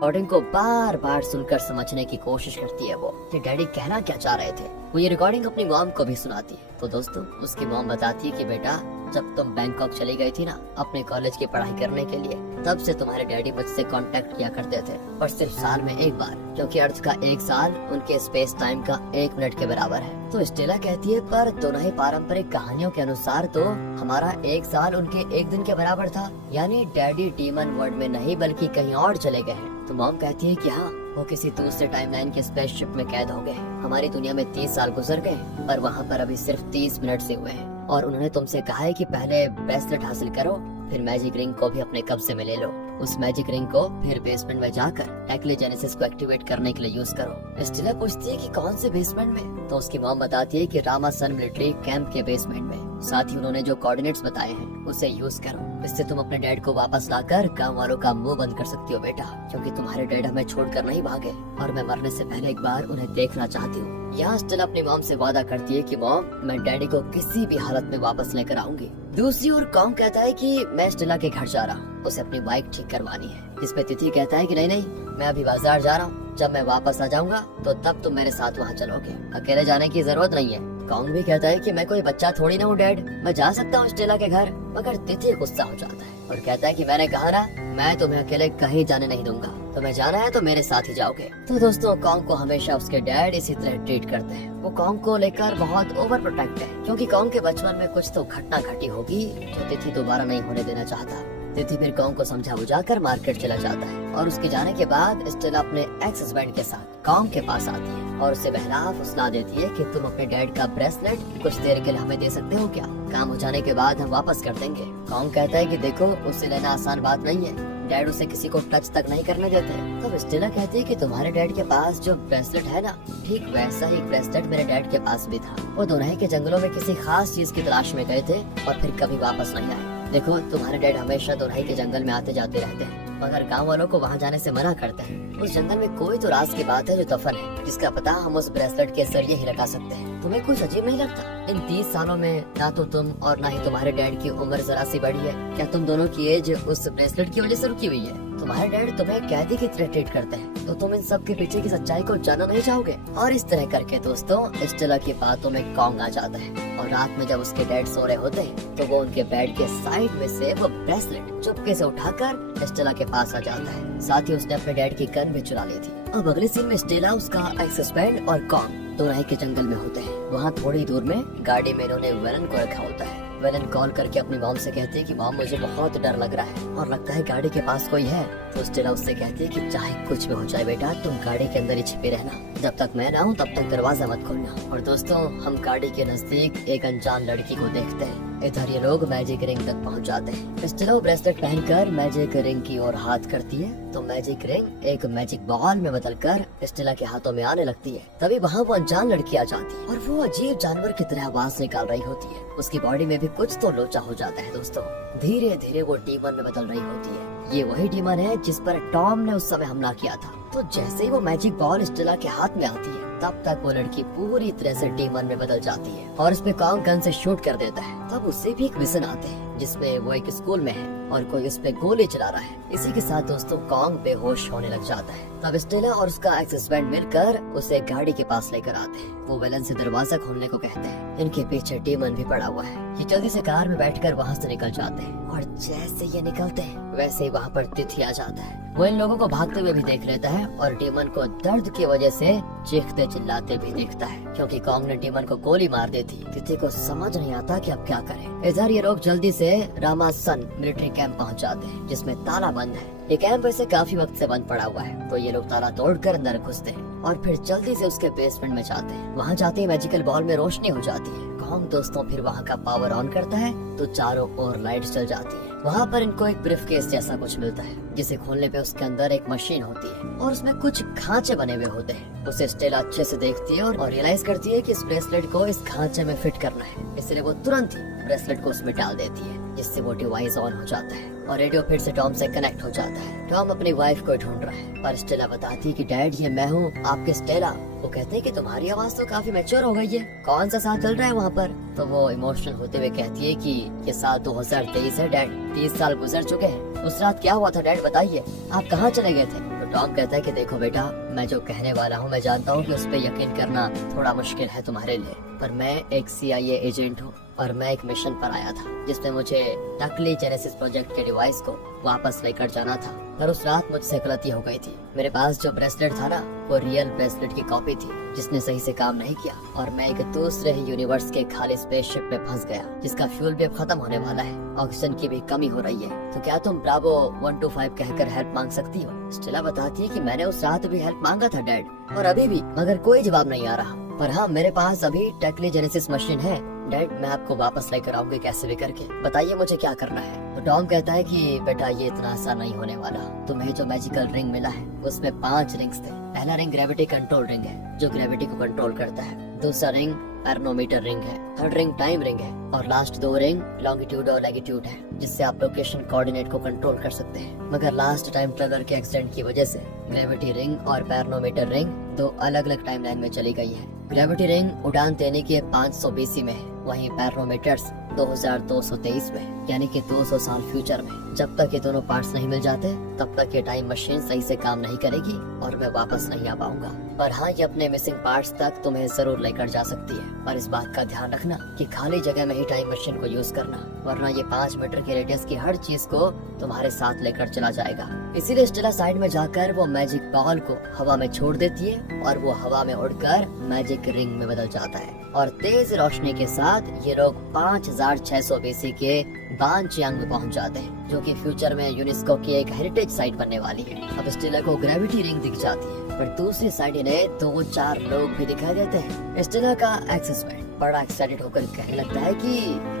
Recording को बार बार सुनकर समझने की कोशिश करती है वो कि डैडी कहना क्या चाह रहे थे। वो ये रिकॉर्डिंग अपनी मॉम को भी सुनाती है। तो दोस्तों उसकी मॉम बताती है कि बेटा जब तुम बैंकॉक चली गई थी ना अपने कॉलेज की पढ़ाई करने के लिए, तब से तुम्हारे डैडी मुझसे कांटेक्ट किया करते थे, पर सिर्फ साल में एक बार, क्योंकि अर्थ का एक साल उनके स्पेस टाइम का 1 मिनट के बराबर है। तो स्टेला कहती है पर दोनों पारंपरिक कहानियों के अनुसार तो हमारा 1 साल उनके 1 दिन के बराबर था, यानी डैडी डीमन वर्ल्ड में नहीं बल्कि कहीं और चले गए हैं। तो मॉम कहती है कि हाँ वो किसी दूसरे टाइमलाइन के स्पेसशिप में कैद हो गए। हमारी दुनिया में 30 साल गुजर गए पर वहाँ पर अभी सिर्फ 30 मिनट से हुए हैं, और उन्होंने तुमसे कहा है कि पहले ब्रेसलेट हासिल करो, फिर मैजिक रिंग को भी अपने कब्जे में ले लो। उस मैजिक रिंग को फिर बेसमेंट में जाकर एक्लिजेनेसिस को एक्टिवेट करने के लिए यूज करो। स्टेला पूछती है कि कौन से बेसमेंट में? तो उसकी मॉम बताती है कि रामा सन मिलिट्री कैंप के बेसमेंट में। साथ ही उन्होंने जो कोऑर्डिनेट्स बताए हैं उसे यूज करो। इससे तुम अपने डैड को वापस लाकर गांव वालों का मुंह बंद कर सकती हो बेटा, क्योंकि तुम्हारे डैड हमें छोड़कर नहीं भागे और मैं मरने से पहले एक बार उन्हें देखना चाहती हूँ। यहाँ स्टेला अपनी मॉम से वादा करती है कि मॉम मैं डैडी को किसी भी हालत में वापस लेकर आऊंगी। दूसरी ओर कॉन्ग कहता है कि मैं स्टेला के घर जा रहा हूँ, उसे अपनी बाइक ठीक करवानी है। इस पे तिथि कहता है कि नहीं नहीं मैं अभी बाजार जा रहा हूँ, जब मैं वापस आ जाऊंगा तो तब तुम मेरे साथ वहाँ चलोगे, अकेले जाने की जरूरत नहीं है। कॉन्ग भी कहता है कि मैं कोई बच्चा थोड़ी ना हूँ डैड, मैं जा सकता हूँ स्टेला के घर। मगर तिथि गुस्सा हो जाता है और कहता है कि मैंने कहा ना मैं तुम्हें अकेले कहीं जाने नहीं दूंगा, तुम्हें जाना है तो मेरे साथ ही जाओगे। तो दोस्तों कॉन्ग को हमेशा उसके डैड इसी तरह ट्रीट करते हैं। वो कॉन्ग को लेकर बहुत ओवर प्रोटेक्ट है, क्योंकि कॉन्ग के बचपन में कुछ तो घटना घटी होगी जो तिथि दोबारा नहीं होने देना चाहता। तिथि फिर कॉन्ग को समझा बुझाकर मार्केट चला जाता है और उसके जाने के बाद स्टेला अपने एक्स हस्बैंड के साथ कॉन्ग के पास आती है और उसे बहला फुसला देती है कि तुम अपने डैड का ब्रेसलेट कुछ देर के लिए हमें दे सकते हो क्या? काम हो जाने के बाद हम वापस कर देंगे। कॉन्ग कहता है कि देखो उसे लेना आसान बात नहीं है, डैड उसे किसी को टच तक नहीं करने देते। तब स्टेला कहती है कि तुम्हारे डैड के पास जो ब्रेसलेट है ना, ठीक वैसा ही ब्रेसलेट मेरे डैड के पास भी था। वो दोनों के जंगलों में किसी खास चीज की तलाश में गए थे और फिर कभी वापस नहीं आए। देखो तुम्हारे डैड हमेशा दोनों के जंगल में आते जाते रहते हैं, मगर गांव वालों को वहां जाने से मना करते हैं। उस जंगल में कोई तो राज की बात है जो दफन है, जिसका पता हम उस ब्रेसलेट के जरिए ही लगा सकते हैं। तुम्हें कुछ अजीब नहीं लगता? इन 30 सालों में ना तो तुम और ना ही तुम्हारे डैड की उम्र जरा सी बढ़ी है। क्या तुम दोनों की एज उस ब्रेसलेट की वजह से रुकी हुई है? तुम्हारे डैड तुम्हें कैदी की तरह ट्रीट करते हैं, तो तुम इन सब के पीछे की सच्चाई को जानना नहीं चाहोगे? और इस तरह करके दोस्तों स्टेला की बातों में कॉन्ग आ जाता है और रात में जब उसके डैड सो रहे होते हैं तो वो उनके बेड के साइड में से वो ब्रेसलेट चुपके से उठाकर स्टेला के पास आ जाता है। साथ ही उसने अपने डैड की गन भी चुरा ली थी। अब अगले सीन में स्टेला, उसका एक्स हस्बैंड और कॉन्ग दोनों के जंगल में होते हैं। वहाँ थोड़ी दूर में गाड़ी में इन्होंने वेलन को रखा होता है। वेलन कॉल करके अपनी मॉम से कहती है कि मॉम मुझे बहुत डर लग रहा है और लगता है गाड़ी के पास कोई है। तो स्टेला उससे कहती है कि चाहे कुछ भी हो जाए बेटा तुम गाड़ी के अंदर ही छिपे रहना, जब तक मैं ना हूँ तब तक दरवाजा मत खोलना। और दोस्तों हम गाड़ी के नजदीक एक अनजान लड़की को देखते हैं। इधर ये लोग मैजिक रिंग तक पहुंच जाते हैं। स्टेला ब्रेसलेट पहनकर मैजिक रिंग की ओर हाथ करती है तो मैजिक रिंग एक मैजिक बॉल में बदलकर स्टेला के हाथों में आने लगती है। तभी वहाँ वो अनजान लड़की आ जाती है और वो अजीब जानवर की तरह आवाज निकाल रही होती है। उसकी बॉडी में भी कुछ तो लोचा हो जाता है दोस्तों। धीरे धीरे वो डीमन में बदल रही होती है। ये वही डीमन है जिस पर टॉम ने उस समय हमला किया था। तो जैसे ही वो मैजिक बॉल स्टेला के हाथ में आती है तब तक वो लड़की पूरी तरह से डीमन में बदल जाती है और उस पे कॉन्ग गन से शूट कर देता है। तब उससे भी एक विजन आते हैं जिसमें वो एक स्कूल में है और कोई उस पे गोली चला रहा है। इसी के साथ दोस्तों कॉन्ग बेहोश होने लग जाता है। तब स्टेला और उसका एक्स हस्बैंड मिलकर उसे गाड़ी के पास लेकर आते हैं। वो वेलन से दरवाजा खोलने को कहते हैं। इनके पीछे डीमन भी पड़ा हुआ है। ये जल्दी से कार में बैठकर वहाँ से निकल जाते हैं और जैसे ये निकलते हैं वैसे ही वहाँ पर तिथि आ जाता है। वो इन लोगों को भागते हुए भी देख लेता है और डीमन को दर्द की वजह से चीखते चिल्लाते भी देखता है, क्योंकि कॉन्ग ने डीमन को गोली मार दी थी। तिथि को समझ नहीं आता कि अब क्या करें। इधर ये लोग जल्दी से रामा सन मिलिट्री कैंप पहुंच जाते हैं जिसमें ताला बंद है। ये कैंप वैसे काफी वक्त से बंद पड़ा हुआ है, तो ये लोग ताला तोड़कर अंदर घुसते हैं और फिर जल्दी से उसके बेसमेंट में जाते हैं। वहाँ जाते ही मैजिकल बॉल में रोशनी हो जाती है। कॉन्ग दोस्तों फिर वहाँ का पावर ऑन करता है तो चारों ओर लाइट्स जल जाती है। वहाँ पर इनको एक ब्रीफकेस जैसा कुछ मिलता है जिसे खोलने पे उसके अंदर एक मशीन होती है और उसमें कुछ खांचे बने हुए होते हैं। उसे स्टेला अच्छे से देखती है और रियलाइज करती है कि इस ब्रेसलेट को इस खांचे में फिट करना है, इसलिए वो तुरंत ही ब्रेसलेट को उसमें डाल देती है जिससे वो डिवाइस ऑन हो जाता है और रेडियो फिर से टॉम से कनेक्ट हो जाता है। टॉम अपनी वाइफ को ढूंढ रहा है पर स्टेला बताती है कि डैड ये मैं हूँ आपके स्टेला। वो कहते हैं कि तुम्हारी आवाज तो काफी मैच्योर हो गई है, कौन सा साल चल रहा है वहाँ पर? तो वो इमोशनल होते हुए कहती है कि ये साल 2023 है डैड, 30 साल गुजर चुके हैं। उस रात क्या हुआ था डैड, बताइए, आप कहाँ चले गए थे? तो टॉम कहता है कि देखो बेटा, मैं जो कहने वाला हूँ मैं जानता हूँ कि उस पर यकीन करना थोड़ा मुश्किल है तुम्हारे लिए, पर मैं एक CIA एजेंट हूँ और मैं एक मिशन पर आया था जिसमें मुझे टकली जेनेसिस प्रोजेक्ट के डिवाइस को वापस लेकर जाना था। पर उस रात मुझसे गलती हो गई थी। मेरे पास जो ब्रेसलेट था ना, वो रियल ब्रेसलेट की कॉपी थी जिसने सही से काम नहीं किया और मैं एक दूसरे ही यूनिवर्स के खाली स्पेसशिप में फंस गया जिसका फ्यूल भी अब खत्म होने वाला है, ऑक्सीजन की भी कमी हो रही है। तो क्या तुम ब्रावो 125 कहकर हेल्प मांग सकती हो? स्टेला बताती है कि मैंने उस रात भी हेल्प मांगा था डैड, और अभी भी, मगर कोई जवाब नहीं आ रहा। पर हाँ, मेरे पास अभी टेक्ली जेनेसिस मशीन है डैड, मैं आपको वापस लेकर आऊंगी कैसे भी करके, बताइए मुझे क्या करना है। तो टॉम कहता है कि बेटा ये इतना आसान नहीं होने वाला, तुम्हें जो मैजिकल रिंग मिला है उसमें 5 रिंग्स थे। पहला रिंग ग्रेविटी कंट्रोल रिंग है जो ग्रेविटी को कंट्रोल करता है, दूसरा रिंग एर्नोमीटर रिंग है, थर्ड रिंग टाइम रिंग है और लास्ट 2 रिंग लॉन्गिट्यूड और लैटिट्यूड है जिससे आप लोकेशन कोऑर्डिनेट को कंट्रोल कर सकते हैं। मगर लास्ट टाइम ट्रेवलर के एक्सीडेंट की वजह से ग्रेविटी रिंग और पैरनोमीटर रिंग 2 अलग अलग टाइमलाइन में चली गई है। ग्रेविटी रिंग उड़ान देने के 500 BC में है, वहीं पैरनोमीटर्स 2223 में, यानी कि 200 साल फ्यूचर में। जब तक ये दोनों पार्ट्स नहीं मिल जाते तब तक ये टाइम मशीन सही से काम नहीं करेगी और मैं वापस नहीं आ पाऊंगा। पर हाँ, ये अपने मिसिंग पार्ट्स तक तुम्हें जरूर लेकर जा सकती है, पर इस बात का ध्यान रखना कि खाली जगह में ही टाइम मशीन को यूज करना, वरना ये 5 मीटर के रेडियस की हर चीज को तुम्हारे साथ लेकर चला जाएगा। इसीलिए स्टेला साइड में जाकर वो मैजिक बॉल को हवा में छोड़ देती है और वो हवा में उड़कर मैजिक रिंग में बदल जाता है और तेज रोशनी के साथ ये लोग 5600 BC के बानचियांग में पहुंच जाते हैं, जो कि फ्यूचर में यूनेस्को की एक हेरिटेज साइट बनने वाली है। अब स्टेला को ग्रेविटी रिंग दिख जाती है, पर दूसरी साइड इन्हें 2-4 लोग भी दिखाई देते हैं। स्टेला का एक्सेस में बड़ा एक्साइटेड होकर कहने लगता है कि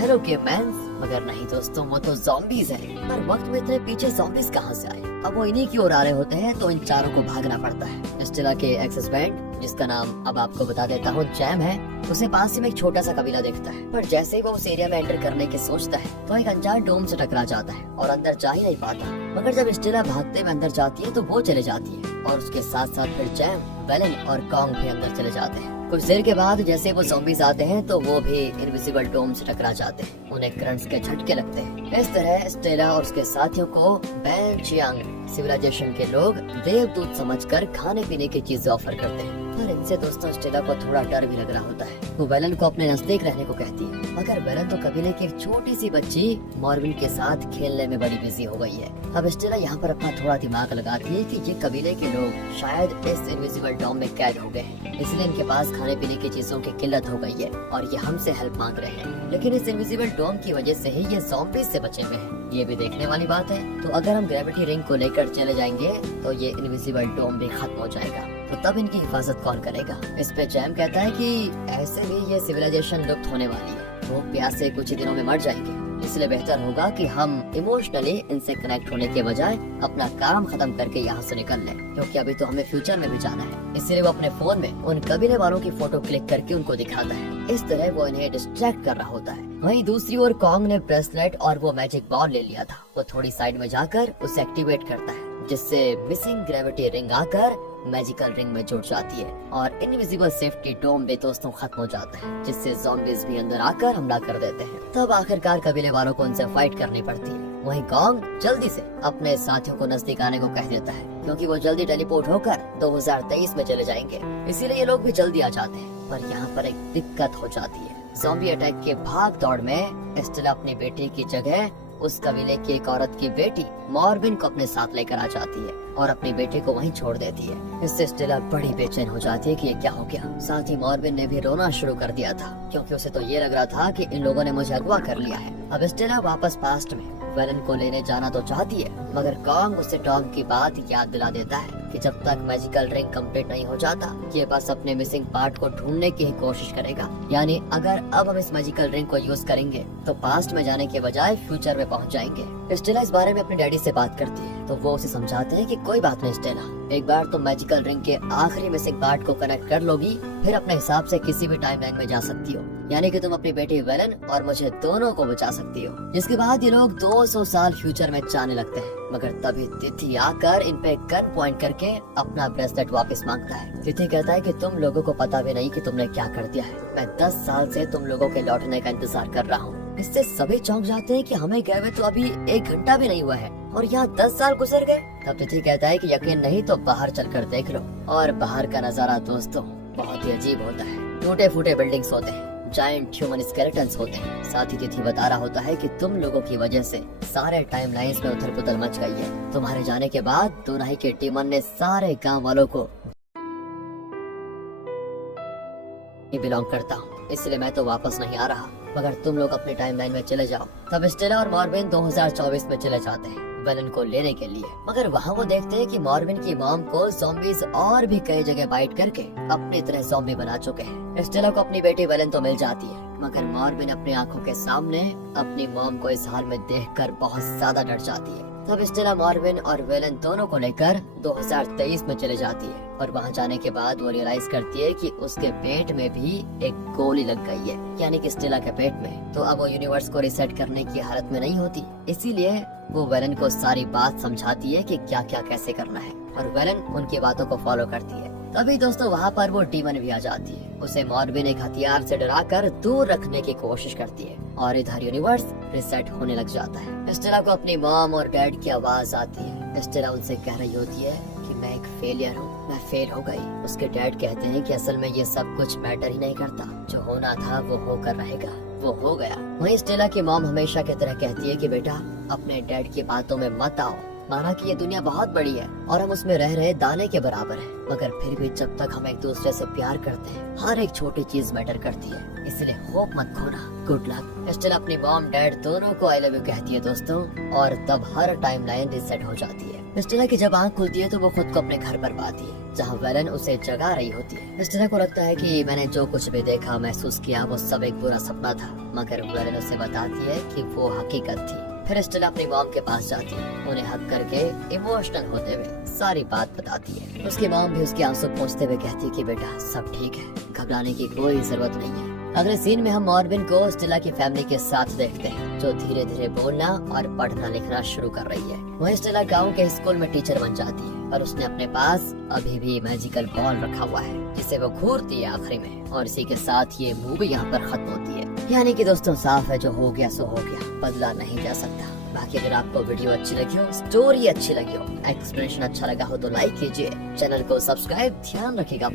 हेलो केवमैन्स, मगर नहीं दोस्तों, वो तो ज़ॉम्बीज हैं। पर वक्त में इतने पीछे ज़ॉम्बीज कहाँ से आए? अब वो इन्हीं की ओर आ रहे होते हैं तो इन चारों को भागना पड़ता है। स्टेला के एक्सेस बैंड, जिसका नाम अब आपको बता देता हूँ जैम है, उसे पास ही में एक छोटा सा कबीला देखता है, पर जैसे ही वो उस एरिया में एंटर करने की सोचता है तो एक अनजान डोम से टकरा जाता है और अंदर जा ही नहीं पाता। मगर जब स्टेला भागते हुए अंदर जाती है तो वो चले जाती है और उसके साथ साथ फिर जैम, वेलन और कॉन्ग भी अंदर चले जाते हैं। कुछ देर के बाद जैसे वो ज़ॉम्बीज आते हैं तो वो भी इनविजिबल डोम से टकरा जाते हैं, उन्हें करंट्स के झटके लगते हैं। इस तरह स्टेला और उसके साथियों को बैनचियांग सिविलाइजेशन के लोग देवदूत समझकर खाने पीने की चीजें ऑफर करते हैं। पर इनसे दोस्तों स्टेला को थोड़ा डर भी लग रहा होता है। वो वेलन को अपने नजदीक रहने को कहती है, मगर वेलन तो कबीले की एक छोटी सी बच्ची मॉर्विन के साथ खेलने में बड़ी बिजी हो गई है। अब स्टेला यहाँ पर अपना थोड़ा दिमाग लगाती है कि ये कबीले के लोग शायद इस इनविजिबल डोम में कैद हो गए हैं, इसलिए इनके पास खाने पीने की चीजों की किल्लत हो गई है और ये हमसे हेल्प मांग रहे हैं। लेकिन इस इनविजिबल डोम की वजह से ही ये ज़ॉम्बीज से बचे हुए हैं, ये भी देखने वाली बात है। तो अगर हम ग्रेविटी रिंग को लेकर चले जाएंगे तो ये इनविजिबल डोम भी खत्म हो जाएगा, तो तब इनकी हिफाजत कौन करेगा? इस पे जैम कहता है कि ऐसे भी ये सिविलाइजेशन लुप्त होने वाली है, वो प्यास से कुछ ही दिनों में मर जाएंगे, इसलिए बेहतर होगा कि हम इमोशनली इनसे कनेक्ट होने के बजाय अपना काम खत्म करके यहाँ से निकल लें, क्योंकि अभी तो हमें फ्यूचर में भी जाना है। इसलिए वो अपने फोन में उन कबीले वालों की फोटो क्लिक करके उनको दिखाता है। इस तरह वो इन्हें डिस्ट्रैक्ट कर रहा होता है। वहीं दूसरी ओर कॉन्ग ने ब्रेसलेट और वो मैजिक बॉल ले लिया था। वो थोड़ी साइड में जाकर उसे एक्टिवेट करता है, जिससे मिसिंग ग्रेविटी रिंग आकर मैजिकल रिंग में जुड़ जाती है और इनविजिबल सेफ्टी डोम भी दोस्तों खत्म हो जाता है, जिससे ज़ॉम्बीज भी अंदर आकर हमला कर देते हैं। तब आखिरकार कबीले वालों को उनसे फाइट करनी पड़ती है। वहीं कॉन्ग जल्दी से अपने साथियों को नजदीक आने को कह देता है, क्योंकि वो जल्दी टेलीपोर्ट होकर 2023 में चले जाएंगे। इसीलिए ये लोग भी जल्दी आ जाते हैं। पर यहाँ पर एक दिक्कत हो जाती है। ज़ॉम्बी अटैक के भाग दौड़ में स्टेला अपनी बेटी की जगह उस कबीले की एक औरत की बेटी मॉर्विन को अपने साथ लेकर आ जाती है और अपनी बेटी को वहीं छोड़ देती है। इससे स्टेला बड़ी बेचैन हो जाती है कि ये क्या हो गया। साथ ही मॉर्विन ने भी रोना शुरू कर दिया था, क्योंकि उसे तो ये लग रहा था कि इन लोगों ने मुझे अगवा कर लिया है। अब स्टेला वापस पास्ट में वेलन को लेने जाना तो चाहती है, मगर कॉन्ग उसे टॉम की बात याद दिला देता है कि जब तक मैजिकल रिंग कंप्लीट नहीं हो जाता ये बस अपने मिसिंग पार्ट को ढूंढने की ही कोशिश करेगा। यानी अगर अब हम इस मैजिकल रिंग को यूज करेंगे तो पास्ट में जाने के बजाय फ्यूचर में पहुंच जाएंगे। स्टेला इस बारे में अपने डैडी से बात करती है, तो वो उसे समझाते हैं कि कोई बात नहीं स्टेला, एक बार तुम मैजिकल रिंग के आखिरी मिसिंग पार्ट को कनेक्ट कर लोगी, फिर अपने हिसाब से किसी भी टाइमलाइन में जा सकती हो। यानी कि तुम अपनी बेटी वेलन और मुझे दोनों को बचा सकती हो। जिसके बाद ये लोग 200 साल फ्यूचर में जाने लगते हैं, मगर तभी तिथि आकर इन पे गन पॉइंट करके अपना ब्रेसलेट वापस मांगता है। तिथि कहता है कि तुम लोगों को पता भी नहीं कि तुमने क्या कर दिया है। मैं 10 साल से तुम लोगों के लौटने का इंतजार कर रहा हूँ। इससे सभी चौंक जाते हैं कि हमें गए हुए तो अभी 1 घंटा भी नहीं हुआ है और यहाँ 10 साल गुजर गए। तब तिथि कहता है कि यकीन नहीं तो बाहर चलकर देख लो। और बाहर का नजारा दोस्तों बहुत ही अजीब होता है। टूटे फूटे बिल्डिंग्स होते हैं, जायंट ह्यूमन स्केलेटन्स होते हैं। साथ ही तिथि बता रहा होता है कि तुम लोगों की वजह से सारे टाइमलाइंस में उथल पुथल मच गई है। तुम्हारे जाने के बाद दोनाही के टीमन ने सारे गांव वालों को बिलोंग करता हूँ, इसलिए मैं तो वापस नहीं आ रहा, मगर तुम लोग अपने टाइमलाइन में चले जाओ। तब स्टेला और मॉर्विन 2024 में चले जाते हैं वेलन को लेने के लिए। मगर वहाँ वो देखते हैं कि मॉर्विन की मॉम को ज़ॉम्बीज और भी कई जगह बाइट करके अपनी तरह ज़ॉम्बी बना चुके हैं। स्टेला को अपनी बेटी वेलन तो मिल जाती है, मगर मॉर्विन अपनी आंखों के सामने अपनी मॉम को इस हाल में देखकर बहुत ज्यादा डर जाती है। तब स्टेला मॉर्विन और वेलन दोनों को लेकर 2023 में चले जाती है और वहाँ जाने के बाद वो रियलाइज करती है कि उसके पेट में भी एक गोली लग गई है, यानी कि स्टेला के पेट में। तो अब वो यूनिवर्स को रिसेट करने की हालत में नहीं होती, इसीलिए वो वेलन को सारी बात समझाती है कि क्या क्या कैसे करना है और वेलन उनकी बातों को फॉलो करती है। तभी दोस्तों वहाँ पर वो डीमन भी आ जाती है। उसे मॉर्विन एक हथियार से डराकर दूर रखने की कोशिश करती है और इधर यूनिवर्स रिसेट होने लग जाता है। स्टेला को अपनी मॉम और डैड की आवाज आती है। स्टेला उनसे कह रही होती है कि मैं एक फेलियर हूँ, मैं फेल हो गई। उसके डैड कहते हैं कि असल में ये सब कुछ मैटर ही नहीं करता, जो होना था वो होकर रहेगा, वो हो गया। वहीं स्टेला की मॉम हमेशा की तरह कहती है कि बेटा अपने डैड की बातों में मत आओ, माना कि ये दुनिया बहुत बड़ी है और हम उसमें रह रहे दाने के बराबर हैं, मगर फिर भी जब तक हम एक दूसरे से प्यार करते हैं हर एक छोटी चीज मैटर करती है, इसलिए होप मत खोना। Good luck. स्टेला अपनी मॉम डैड दोनों को आई लव यू कहती है दोस्तों, और तब हर टाइमलाइन रिसेट हो जाती है। स्टेला की जब आंख खुलती है तो वो खुद को अपने घर पर पाती है जहाँ वेलन उसे जगा रही होती है। स्टेला को लगता है कि मैंने जो कुछ भी देखा महसूस किया वो सब एक बुरा सपना था, मगर वेलन उसे बताती है कि वो हकीकत थी। फिर स्टेला अपनी मॉम के पास जाती है, उन्हें हक करके इमोशनल होते हुए सारी बात बताती है। उसकी मॉम भी उसके आंसू पोंछते हुए कहती है कि बेटा सब ठीक है, घबराने की कोई जरूरत नहीं है। अगले सीन में हम मॉर्विन को स्टेला की फैमिली के साथ देखते हैं, जो धीरे धीरे बोलना और पढ़ना लिखना शुरू कर रही है। वहीं स्टेला गाँव के स्कूल में टीचर बन जाती है और उसने अपने पास अभी भी मैजिकल बॉल रखा हुआ है जिसे वो घूरती है आखिरी में, और इसी के साथ ये मूवी यहाँ पर खत्म होती है। यानी कि दोस्तों साफ है, जो हो गया सो हो गया, बदला नहीं जा सकता। बाकी अगर आपको वीडियो अच्छी लगी हो, स्टोरी अच्छी लगी हो, एक्सप्लेनेशन अच्छा लगा हो तो लाइक कीजिए, चैनल को सब्सक्राइब ध्यान रखिएगा।